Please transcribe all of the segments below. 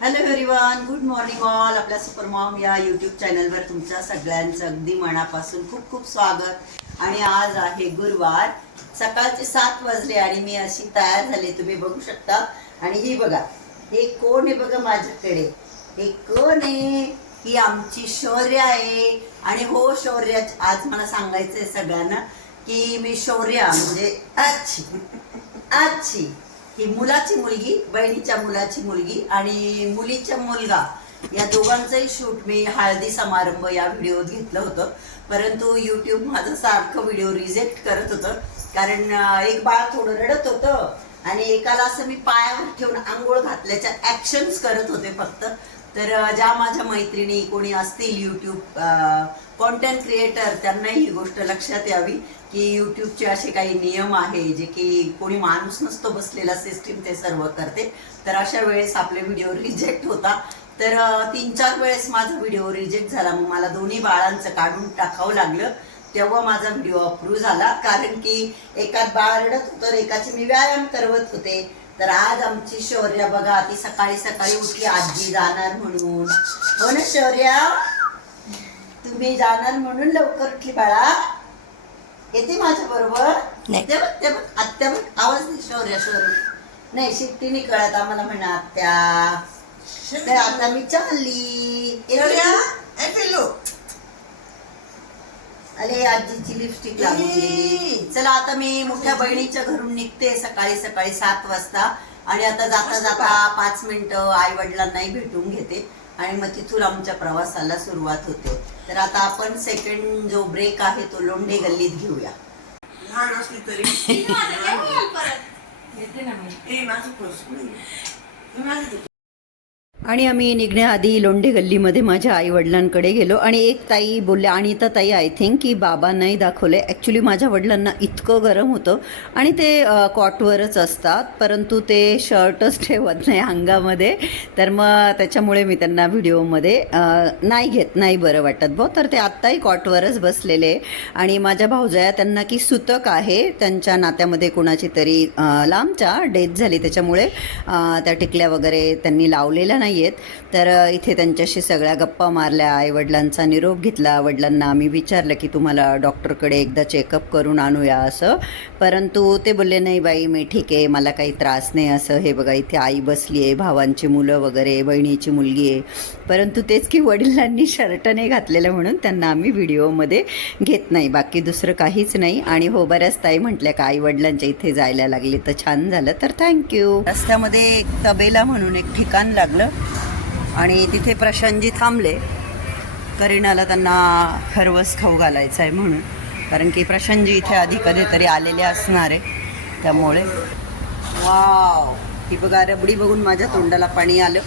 Hello everyone good morning all आपल्या super mom या YouTube चॅनलवर तुमच्या सगळ्यांचं अगदी मनापासून खूप खूप स्वागत. आणि आज आहे गुरुवार सकाळचे सात वाजले आणि मी अशी तयार झाले तुम्ही बघू शकता. आणि ही बघा हे कोण आहे बघा माझ्याकडे? हे कोण आहे? ही आमची शौर्य आहे. आणि हो शौर्य आज मला सांगायचंय सगळ्यांना की मी शौर्या म्हणजे अच्छी अच्छी ही मुलाची मुलगी बहिणीच्या मुलाची मुलगी आणि मुलीचा मुलगा. या दोघांचंही शूट मी हळदी समारंभ या व्हिडिओत घेतलं होतं. परंतु युट्यूब माझं सारखं व्हिडिओ रिजेक्ट करत होतं. कारण एक बाळ थोडं रडत होतं आणि एकाला असं मी पायावर ठेवून आंघोळ घातल्याच्या ऍक्शन्स करत होते फक्त. तर ज्या माझ्या मैत्रिणी कोणी असतील युट्यूब कॉन्टेंट क्रिएटर त्यांनाही ही गोष्ट लक्षात यावी की युट्यूबचे असे काही नियम आहे जे की कोणी माणूस नसतो बसलेला सिस्टीम ते सर्व करते. तर अशा वेळेस आपले व्हिडिओ रिजेक्ट होता. तर तीन चार वेळेस माझा व्हिडिओ रिजेक्ट झाला. मग मला दोन्ही बाळांचं काढून टाकावं लागलं. तेव्हा माझा व्हिडिओ अप्रूव्ह झाला. कारण की एकात बाळ रडत होतं तर एकाचे मी व्यायाम करवत होते. तर आज आमची शौर्या बघा ती सकाळी सकाळी उठली आजी जाणार म्हणून. हो ना शौर्या? तुम्ही जाणार म्हणून लवकर उठली बाळा. येते माझ्या बरोबर? नाही. ते बघ ते बघ आत्या बघ आवाज दे शौर्या शौर्य. नाही शिट्टीने कळत आम्हाला म्हणा आत्या. तर आता मी चालली. येते? अरे आजीची लिपस्टिक लागून गेली चला आता मी मोठ्या बहिणीच्या घरून निघते सकाळी सकाळी सात वाजता. आणि आता जाता जाता पाच मिनिटं आई वडिलांनाही भेटून घेते. आणि मग तिथून आमच्या प्रवासाला सुरुवात होते. तर आता आपण सेकंड जो ब्रेक आहे तो लोंढे गल्लीत घेऊया. लहान असली तरी. ए माझं पर्स नाही. हे माझं ते- आणि आम्ही निघण्याआधी लोंढे गल्लीमध्ये माझ्या आई वडिलांकडे गेलो आणि एक ताई बोलल्या आणि तर ताई आय थिंक की बाबा नाही दाखवले ॲक्च्युली माझ्या वडिलांना इतकं गरम होतं आणि ते कॉटवरच असतात परंतु ते शर्टच ठेवत नाही अंगामध्ये. तर मग त्याच्यामुळे मी त्यांना व्हिडिओमध्ये नाही घेत नाही बरं वाटत भाऊ तर ते आत्ताही कॉटवरच बसलेले आणि माझ्या भाऊजया त्यांना की सुतक आहे त्यांच्या नात्यामध्ये कोणाची तरी लांबच्या डेथ झाली त्याच्यामुळे त्या टिकल्या वगैरे त्यांनी लावलेल्या नाही आहेत तर इथे त्यांच्याशी सगळ्या गप्पा मारल्या आईवडिलांचा निरोप घेतला. वडिलांना आम्ही विचारलं की तुम्हाला डॉक्टरकडे एकदा चेकअप करून आणूया असं. परंतु ते बोलले नाही बाई मी ठीक आहे मला काही त्रास नाही असं. हे बघा इथे आई बसली आहे भावांची मुलं वगैरे बहिणीची मुलगी आहे परंतु तेच की वडिलांनी शर्ट नाही घातलेलं म्हणून त्यांना आम्ही व्हिडिओमध्ये घेत नाही. बाकी दुसरं काहीच नाही. आणि हो बऱ्याच ताई म्हटल्या का आई वडिलांच्या इथे जायला लागली तर छान झालं. तर थँक्यू रस्त्यामध्ये एक तबेला म्हणून एक ठिकाण लागलं आणि तिथे प्रशांतजी थांबले. करीनाला त्यांना खरवस खाऊ घालायचं आहे म्हणून. कारण की प्रशांतजी इथे आधी कधीतरी आलेले असणार आहे. त्यामुळे. वाव ही बघा रबडी बघून माझ्या तोंडाला पाणी आलं.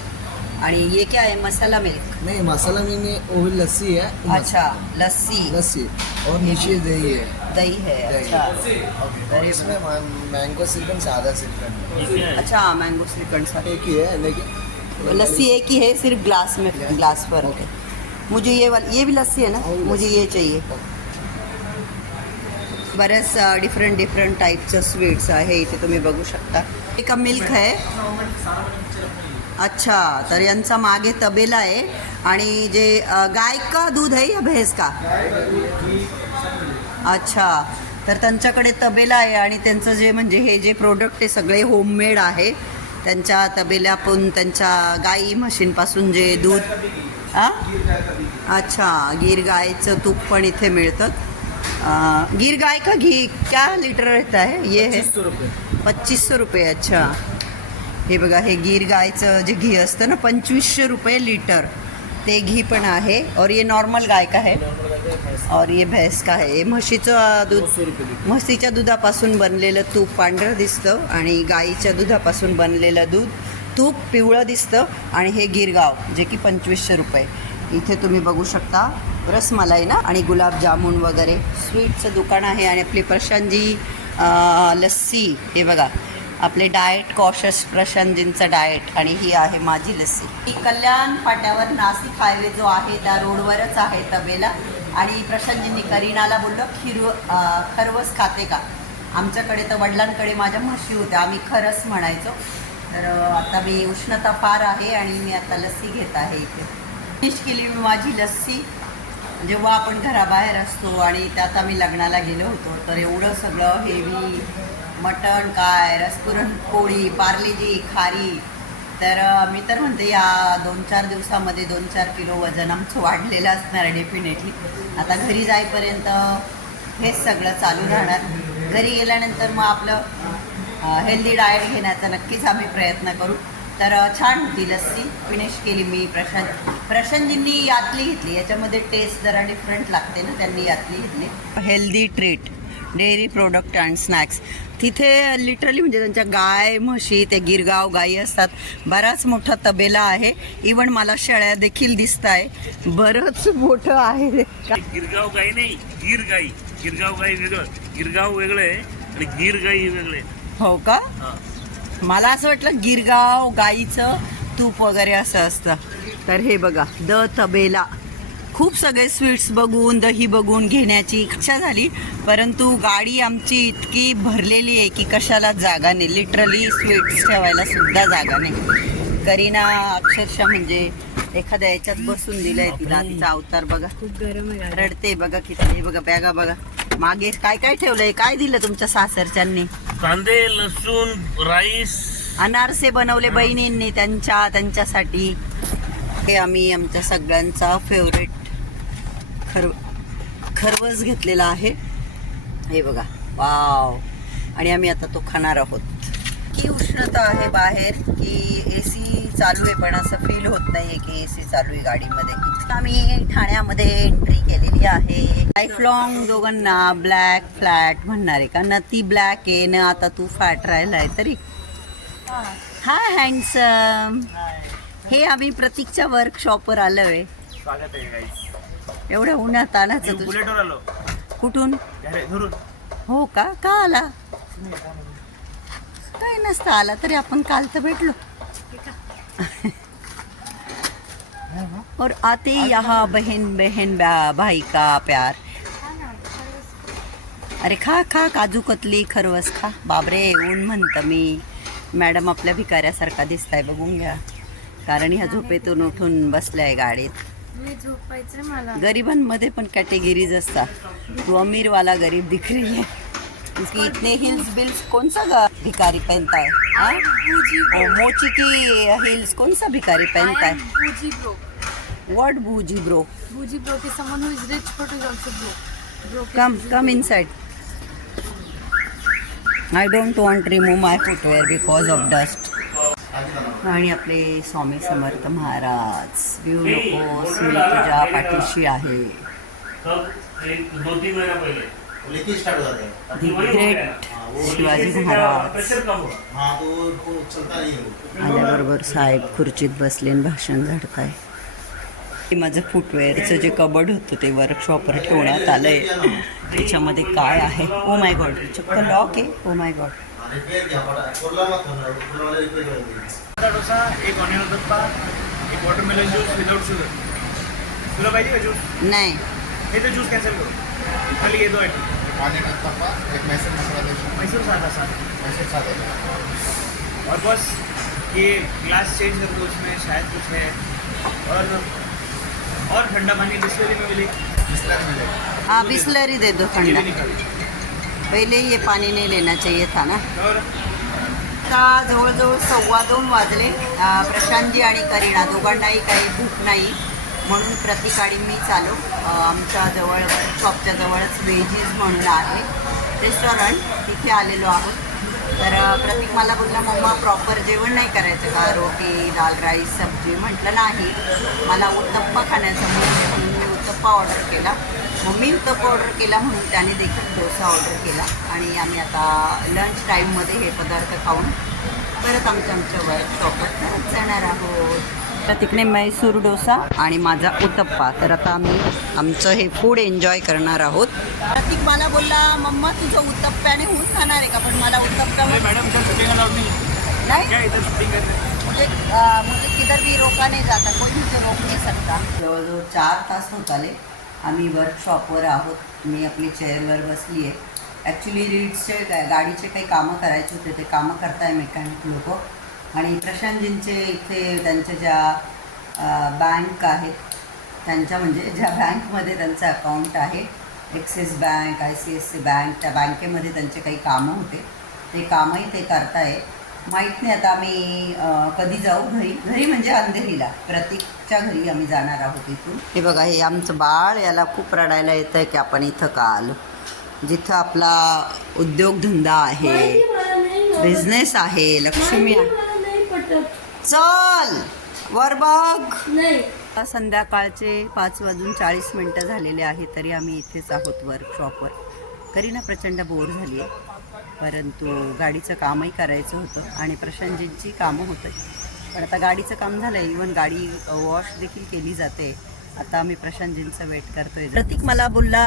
आणि ये क्या है मसाला मिल्क नहीं मसाला में में वो भी लस्सी है। अच्छा लस्सी. लस्सी. और नीचे दही है। दही है। अच्छा। और इसमें मैंगो सिल्कन सादा सिल्कन अच्छा मैंगो श्रीखंड सा एक ही है लेकिन लस्सी एक ही है सिर्फ़ ग्लास में ग्लास पर है मुझे ये वाली ये भी लस्सी है ना? हाँ, मुझे ये चाहिए। बऱ्याच डिफरंट डिफरंट टाईपचं स्वीट्स आहे इथे तुम्ही बघू शकता। एका मिल्क आहे अच्छा तर यांचा मागे तबेला आहे. आणि जे गाय का दूध आहे या भैंस का? अच्छा तर त्यांच्याकडे तबेला आहे आणि त्यांचं जे म्हणजे हे जे प्रोडक्ट आहे सगळे होममेड आहे. त्यांच्या तबेल्यातून त्यांच्या गाई म्हशींपासून जे दूध आ? अच्छा गिर गायचं तूप पण इथे मिळतं. गिर गाय का घी? क्या लिटर रहता है ये है. पच्चीस सौ रुपये अच्छा. हे बघा हे गीर गायचं जे घी असतं ना पंचवीसशे रुपये लिटर ते घी पण आहे. और ये नॉर्मल गाय का है? और ये भैंस का है. हे म्हशीचं दूध म्हशीच्या दुधापासून बनलेलं तूप पांढरं दिसतं आणि गाईच्या दुधापासून बनलेलं दूध तूप पिवळं दिसतं आणि हे गिरगाव जे की पंचवीसशे रुपये. इथे तुम्ही बघू शकता रसमलाई ना आणि गुलाबजामुन वगैरे. स्वीटचं दुकान आहे आणि आपली प्रशांतजी लस्सी हे बघा. आपले डाएट कॉशस प्रशांतजींचं डाएट आणि ही आहे माझी लस्सी. ही कल्याण फाट्यावर नाशिक हायवे जो आहे त्या रोडवरच आहे तबेला. आणि प्रशांतजींनी करीनाला बोललो खिर खरवस खाते का? आमच्याकडे तर वडिलांकडे माझ्या म्हशी होत्या आम्ही खरंच म्हणायचो. तर आता मी उष्णता फार आहे आणि मी आता लस्सी घेत आहे इथे. फिनिश केली मी माझी लस्सी. म्हणजे जेव्हा आपण घराबाहेर असतो आणि त्यात आम्ही लग्नाला गेलो होतो. तर एवढं सगळं हेवी मटण काय रसपुरण पोळी पार्लेजी खारी. तर मी तर म्हणते या दोन चार दिवसामध्ये दोन चार किलो वजन आमचं वाढलेलं असणार आहे डेफिनेटली आता घरी जाईपर्यंत हेच सगळं चालू राहणार. घरी गेल्यानंतर मग आपलं हेल्दी डाएट घेण्याचा नक्कीच आम्ही प्रयत्न करू. तर छान होती लस्सी. फिनिश केली मी प्रशांत. प्रशांतजींनी यातली घेतली. याच्यामध्ये टेस्ट जरा डिफरंट लागते ना त्यांनी यातली घेतली. Healthy treat dairy product and snacks तिथे लिटरली म्हणजे त्यांच्या गाय म्हशी ते गिरगाव गाई असतात. बराच मोठा तबेला आहे. इवन मला शेळ्या देखील दिसत आहे बरंच मोठं आहे. गिरगाव गाई नाही गिर गाई गिरगाव गाई वेगळं. गिरगाव वेगळं आहे आणि गिर गाई वेगळे. हो का. मला असं वाटलं गिरगाव गाईचं तूप वगैरे असं असतं. तर हे बघा द तबेला. खूप सगळे स्वीट्स बघून दही बघून घेण्याची इच्छा झाली. परंतु गाडी आमची इतकी भरलेली आहे की कशाला जागा नाही. लिटरली स्वीट्स ठेवायला सुद्धा जागा नाही. करीना अक्षरशः म्हणजे एखाद्या याच्यात बसून दिलंय तिला. तिचा अवतार बघा. खूप गरम रडते बघा किती. हे बघा बॅगा बघा. मागे काय काय ठेवलंय? काय दिलं तुमच्या सासरच्यांनी? कांदे लसूण राईस. अनारसे बनवले बहिणींनी त्यांच्या त्यांच्यासाठी. हे आम्ही आमच्या सगळ्यांचा फेवरेट खर खरवस घेतलेला आहे. हे बघा. वाव. आणि आम्ही आता तो खाणार आहोत. की उष्णता आहे बाहेर की ए सी चालू आहे पण असं फील होत नाहीये की ए सी चालू आहे गाडीमध्ये. आम्ही ठाण्यामध्ये एंट्री केलेली आहे. लाईफ लॉंग दोघांना ब्लॅक फ्लॅट म्हणणार. आहे का न ती ब्लॅक आहे ना आता तू फॅट राहिला आहे तरी. हा हँडसम हे आम्ही प्रतीकच्या वर्कशॉपवर आलोय. स्वागत आहे एवढ्या उन्हात तानाचं बुलेटवर आलो. कुठून? धरून हो का? का आला? काय नसतं आला तरी आपण काल तर भेटलो. और आते यहाँ बहन बहन भाई का प्यार। अरे खा खा काजू कतली खरवस खा। बाबरे ऊन म्हणतं मी. मॅडम आपल्या भिकाऱ्यासारखा दिसताय बघून घ्या. कारण ह्या झोपेतून उठून बसल्याय गाडीत. मी झोपायचं मला गरिबांमध्ये पण कॅटेगरीज असतात. तू अमीरवाला गरीब दिख रही है. इसकी इतने हिल्स बिल्स कौन सा भिखारी पहनता है? हाँ? ओ, मोची की हिल्स कौन सा भिखारी पहनता है. What boujee bro is someone who is rich but is also broke. Broke. Come come inside I don't want remove my footwear because of dust आणि आपले स्वामी समर्थ महाराज भिऊ नकोस मी तुझ्या पाठीशी आहे हो हैं ग्रेट शिवाजी महाराज हाँ है आल्याबरोबर साहेब खुर्चीत बसले आणि भाषण झाडताय हे माझं फुटवेअरचं जे कबड होतं ते वर्कशॉपवर ठेवण्यात आलंय त्याच्यामध्ये काय आहे ओ माय गॉड चक्क लॉक आहे ओ माय गॉड रिपेयर किया पड़ा खोलना मत खोलना खोलने वाले रिपेयर कर देंगे डोसा एक ऑनियन उत्तप्पा एक वॉटरमेलन ज्यूस विदाउट शुगर तुला पाहिजे का ज्यूस नाही। तर ज्यूस कॅन्सल करू खाली ये दो आइटम पानी का एक मैसूर मसाला डोसा मैसूर सादा सा मैसूर सादा और बस ये ग्लास चेंज कर दो उसमें शायद कुछ है। और और ठंडा पानी बिस्लरी में मिलेगा बिस्लर मिलेगा हाँ बिस्लरी दे दो ठंडा। पहिले ये पाणी नाही लेना चाहिए था ना आता जवळजवळ सव्वा दोन वाजले. प्रशांतजी आणि करीना दोघांनाही काही भूक नाही. म्हणून प्रतिकाळी मी चालू. आमच्या जवळ शॉपच्या जवळच वेजीज म्हणून आहे. रेस्टॉरंट तिथे आलेलो आहोत. तर प्रतीक मला बोलला मम्मा प्रॉपर जेवण नाही करायचं का? रोटी दाल राईस सब्जी? म्हटलं नाही. मला उत्तप्पा खाण्याचं म्हणून मी उत्तप्पा ऑर्डर केला. मी उत्तप्पा ऑर्डर केला म्हणून त्याने देखील डोसा ऑर्डर केला. आणि आम्ही आता लंच टाईममध्ये हे पदार्थ खाऊन परत आमच्या आमच्या वर्कशॉपवर जाणार आहोत. तर तिकडे मैसूर डोसा आणि माझा उत्तप्पा. तर आता आम्ही आमचं हे फूड एन्जॉय करणार आहोत. प्रतीक मला बोलला मम्मा तुझं उत्तप्प्याने होऊन खाणार आहे का? पण मला उत्तप्प्यामध्ये मैडम नहीं. मुझे अ, मुझे किधर भी रोका नहीं जाता कोई मुझे रोक नहीं सकता. जवळजवळ चार तास होत आले. आम्ही वर्कशॉपवर आहोत. मी आपली चेअरवर बसली आहे. ॲक्च्युली रीड्सचे गा- गाडीचे काही कामं करायचे होते ते कामं करताय मेकॅनिक लोक. आणि प्रशांतजींचे इथे त्यांच्या ज्या बँक आहेत त्यांच्या म्हणजे ज्या बँकमध्ये त्यांचं अकाउंट आहे Axis bank I C S C bank त्या बँकेमध्ये त्यांचे काही कामं होते. ते कामही ते करताय माहीत नाही आता आम्ही कधी जाऊ घरी? घरी म्हणजे अंधेरीला. प्रतीकच्या घरी आम्ही जाणार आहोत इथून. हे बघा हे आमचं बाळ याला खूप रडायला येतं आहे की आपण इथं का आलो? जिथं आपला उद्योगधंदा आहे बिझनेस आहे लक्ष्मी चल वर बघ. संध्याकाळचे पाच वाजून चाळीस मिनटं झालेले आहे तरी आम्ही इथेच आहोत वर्कशॉपवर करीना प्रचंड बोर झाली आहे. परंतु गाडीचं कामही करायचं होतं आणि प्रशांतजींची कामं होतं पण आता गाडीचं काम झालं आहे इवन गाडी वॉश देखील केली जाते. आता आम्ही प्रशांतजींचं वेट करतोय. प्रतीक मला बोलला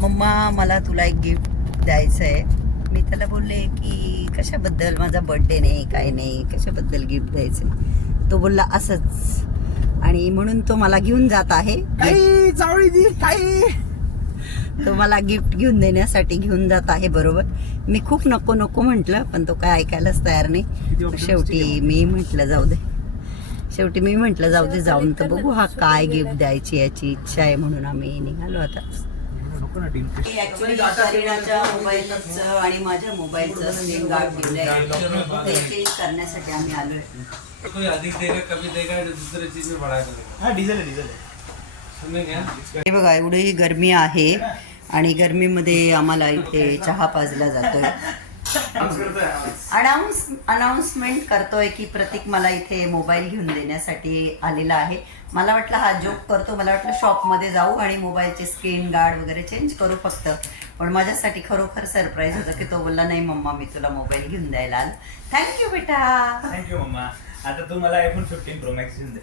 मम्मा मला तुला एक गिफ्ट द्यायचं आहे मी त्याला बोलले की कशाबद्दल? माझा बड्डे नाही काय नाही. कशाबद्दल गिफ्ट द्यायचं आहे? तो बोलला असंच. आणि म्हणून तो मला घेऊन जात आहे. तो मला गिफ्ट घेऊन देण्यासाठी घेऊन जात आहे बरोबर? मी खूप नको नको म्हटलं पण तो काय ऐकायलाच तयार नाही. शेवटी मी म्हटलं जाऊ दे. शेवटी मी म्हटलं जाऊ दे जाऊन तर बघू हा काय गिफ्ट द्यायची याची इच्छा आहे म्हणून आम्ही निघालो आता. मोबाईलचं आणि माझ्या मोबाईलचं गार्ड ते करण्यासाठी आम्ही आलोय. कोई अधिक देगा कभी देगा जो दूसरे चीज में बढ़ा करेगा हा डिझेल आहे डिझेल आहे. सुनने क्या हे बघा एवढी गरमी आहे आणि गरमीमध्ये आम्हाला इथे चहा पाजला जातोय. अनाऊन्स अनाऊन्समेंट करतोय की प्रतीक मला इथे मोबाईल घेऊन देण्यासाठी आलेला आहे. मला वाटलं हा जोक करतो मला वाटलं शॉपमध्ये जाऊ आणि मोबाईलचे स्क्रीन गार्ड वगैरे चेंज करू फक्त. पण माझ्यासाठी खरोखर सरप्राईज होतं की तो बोलला नाही मम्मा मी तुला मोबाईल घेऊन द्यायला आलो. थँक्यू बेटा. Thank you mamma. आता तू मला आयफोन फिफ्टीन प्रो मॅक्स घेऊन दे.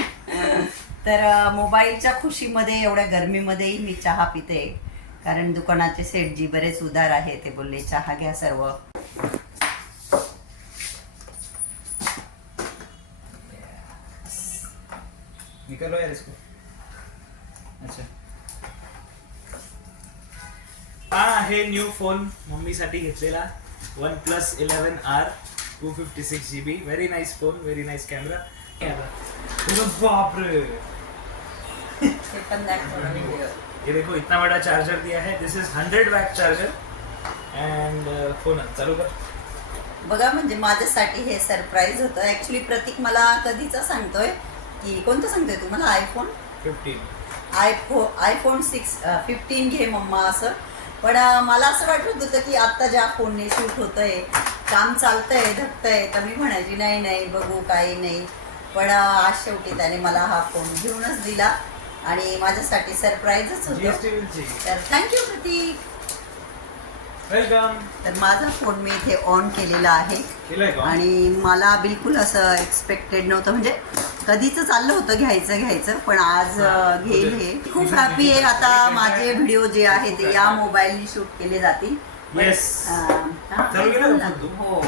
तर मोबाईलच्या खुशीमध्ये एवढ्या गरमीमध्येही मी चहा पिते. कारण दुकानाचे सेठजी बरेच उदार आहे ते बोलले चहा घ्या सर्व. निकलो यार इसको. अच्छा. हा आहे न्यू फोन मम्मीसाठी घेतलेला OnePlus eleven R two fifty six G B very nice phone very nice camera बापरे. ये देखो इतना बड़ा चार्जर दिया है। This is hundred watt charger and phone चालू कर। बघा म्हणजे माझ्यासाठी हे सरप्राईज होतं. ऍक्च्युली प्रतीक मला कधीचा सांगतोय? की कोणतं सांगतोय तुम्हाला आयफोन फिफ्टीन आयफो आयफोन सिक्स फिफ्टीन घे मम्मा असं. पण अं, मला असं वाटत होतं की आत्ता ज्या फोनने शूट होतंय काम चालतंय धकतंय तर मी म्हणायची नाही नाही बघू काही नाही. पण अं, आज शेवटी त्याने मला हा फोन घेऊनच दिला. आणि माझ्यासाठी सरप्राईजच होतं. तर थँक्यू प्रतीक वेलकम तर माझा फोन मी इथे ऑन केलेला आहे. आणि मला बिलकुल असं एक्सपेक्टेड नव्हतं. म्हणजे कधीच चाललं होतं घ्यायचं घ्यायचं पण आज घेईल हे. खूप हॅपी आहे. आता माझे व्हिडिओ जे आहे. ते या मोबाईलनी शूट केले जातील. हा, चालू केलं का फोन तू? हो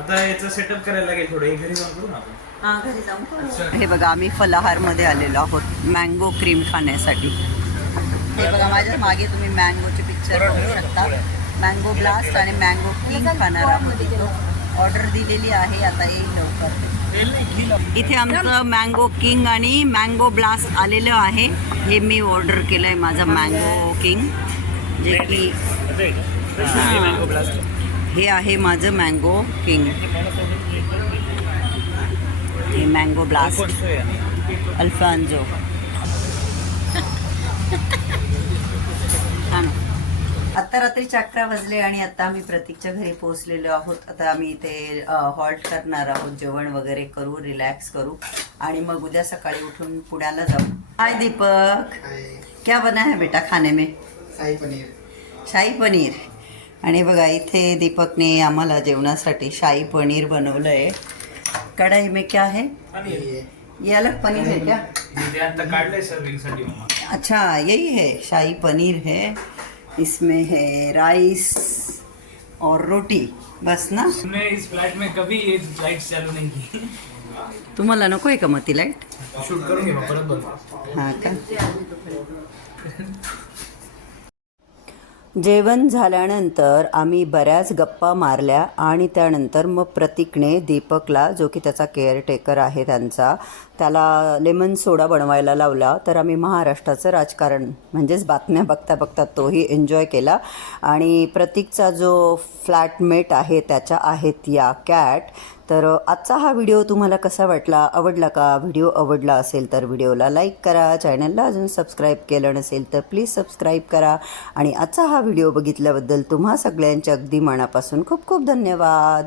आता याचं सेटअप करायला लागेल थोडं. हे घरी जाऊन करू ना आपण? हा घरी जाऊन करू. हे बघा आम्ही फलाहारमध्ये आलेलो आहोत मँगो क्रीम खाण्यासाठी. हे बघा माझ्या मागे तुम्ही मँगोचे पिक्चर बघू शकता. मँगो ब्लास्ट आणि मँगो किंग खाणार आहोत. ऑर्डर दिलेली आहे आता येईल लवकर. इथे आमचं मँगो किंग आणि मँगो ब्लास्ट आलेलं आहे. हे मी ऑर्डर केलं आहे माझं मँगो किंग जे की मँगो हे आहे माझं मँगो किंग हे मँगो ब्लास्ट अल्फान्जो हा ना. आता रात्रीचे अकरा वाजले आणि आता आम्ही प्रतीकच्या घरी पोहोचलेलो आहोत. आता आम्ही इथे हॉल्ट करणार आहोत. जेवण वगैरे करू रिलॅक्स करू. आणि मग उद्या सकाळी उठून पुण्याला जाऊ. हाय दीपक क्या बना है बेटा खाने में? शाही पनीर. शाही पनीर. आणि बघा इथे दीपकने आम्हाला जेवणासाठी शाही पनीर बनवलं आहे. कढाई में क्या है ये अलग पनीर है क्या ते अच्छा यही है. शाही पनीर है. इसमें है राइस और रोटी. बस ना? तुमने इस फ्लैट में कभी ये लाइट चालू नहीं की। तुम्हाला नको आहे का मती लाइट शूट करूंगी मैं परत हां का? जेवण झाल्यानंतर आम्ही बऱ्याच गप्पा मारल्या आणि त्यानंतर मग प्रतीकने दीपकला जो की त्याचा केअरटेकर आहे त्यांचा त्याला लेमन सोडा बनवायला लावला. तर आम्ही महाराष्ट्राचं राजकारण म्हणजेच बातम्या बघता बघता तोही एन्जॉय केला. आणि प्रतीकचा जो फ्लॅटमेट आहे त्याच्या आहेत या कॅट तर आजचा हा व्हिडिओ तुम्हाला कसा वाटला? आवडला का? व्हिडिओ आवडला असेल तर व्हिडिओला लाईक करा चॅनलला अजून सबस्क्राईब केलं नसेल तर प्लीज सबस्क्राईब करा. आणि आजचा हा व्हिडिओ बघितल्याबद्दल तुम्हा सगळ्यांच्या अगदी मनापासून खूप खूप धन्यवाद.